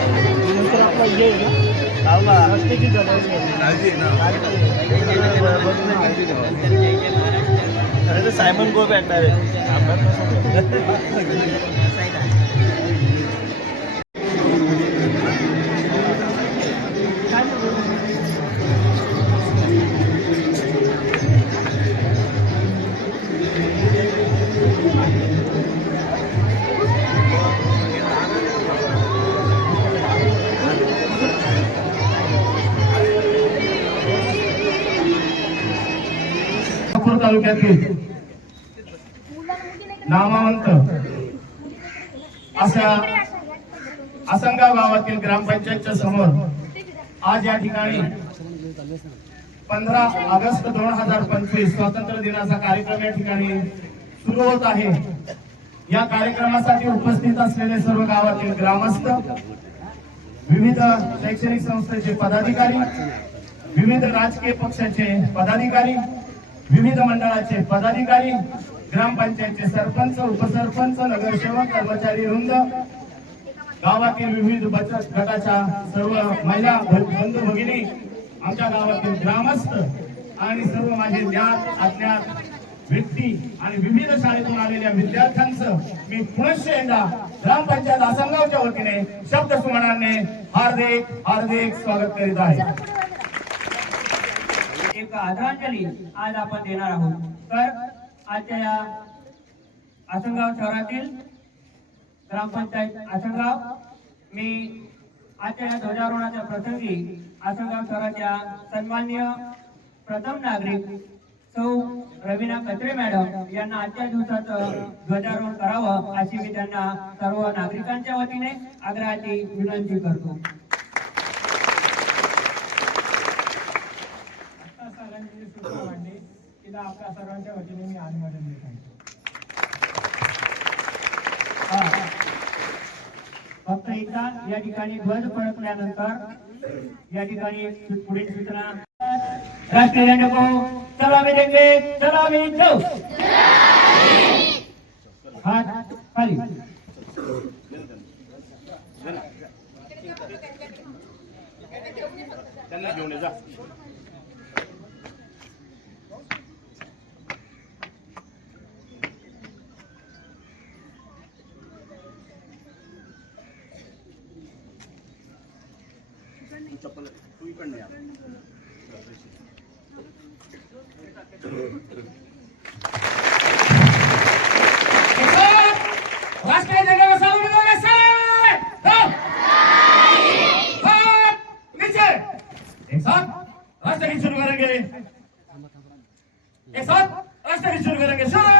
नंतर आपला हे आहे ना सायमन गो तालुक्यातील नामावंत अशा आसनगाव गावातील ग्रामपंचायतच्या समोर आज या ठिकाणी पंधरा ऑगस्ट दोन हजार पंचवीस स्वातंत्र्य दिनाचा कार्यक्रम या ठिकाणी सुरू होत आहे. या कार्यक्रमासाठी उपस्थित असलेले सर्व गावातील ग्रामस्थ विविध शैक्षणिक संस्थेचे पदाधिकारी विविध राजकीय पक्षाचे पदाधिकारी विविध मंडळाचे पदाधिकारी ग्रामपंचायतचे सरपंच उपसरपंच नगरसेवक कर्मचारी वृंद गावातील विविध बचत गटाच्या सर्व महिला बंधू भगिनी आमच्या गावातील ग्रामस्थ आणि सर्व माझे ज्ञात अज्ञात व्यक्ती आणि विविध शाळेतून आलेल्या विद्यार्थ्यांचं मी पुनश्च एकदा ग्रामपंचायत आसनगावच्या वतीने शब्द सुमनाने हार्दिक हार्दिक स्वागत करीत आहे. एक आदरांजली आज आपण देणार आहोत. तर आजच्या या आसनगाव शहरातील ग्रामपंचायत आसनगाव मी आजच्या या ध्वजारोहणाच्या प्रसंगी आसनगाव शहराच्या सन्मान्य प्रथम नागरिक सौ रवीना कत्रे मॅडम यांना आजच्या दिवसाचं ध्वजारोहण करावं अशी मी त्यांना सर्व नागरिकांच्या वतीने आग्रहाची विनंती करतो. तिला आपल्या सर्वांच्या वतीने मी अभिवादन देत आहे. फक्त एकदा या ठिकाणी ध्वज फडकल्यानंतर या ठिकाणी पुढील सूचना. राष्ट्रीय झेंडे चला मी देंगे सलामी दो हात खाली. त्यांना घेऊन जा. चप्पल तू इकडने एक साथ राष्ट्रगीत सुरू करेंगे एक साथ राष्ट्रगीत सुरू करेंगे सुरू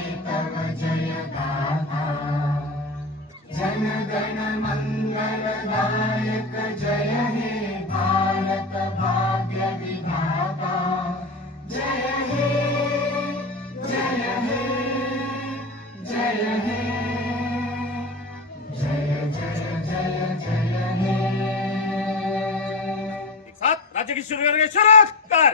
আজকে কিছু করে শরৎ কর